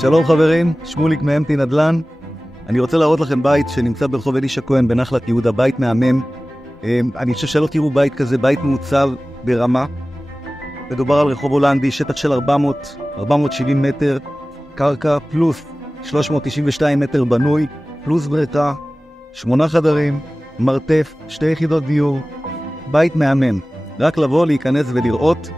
שלום חברים, שמוליק מאמתי נדל"ן. אני רוצה להראות לכם בית שנמצא ברחוב אלישע כהן בנחלת יהודה, בית מהמם. אני חושב שלא תראו בית כזה, בית מעוצב ברמה. מדובר על רחוב הולנדי, שטח של 470 מטר, קרקע פלוס 392 מטר בנוי, פלוס בריכה, 8 חדרים, מרתף, 2 יחידות דיור, בית מהמם. רק לבוא, להיכנס ולראות.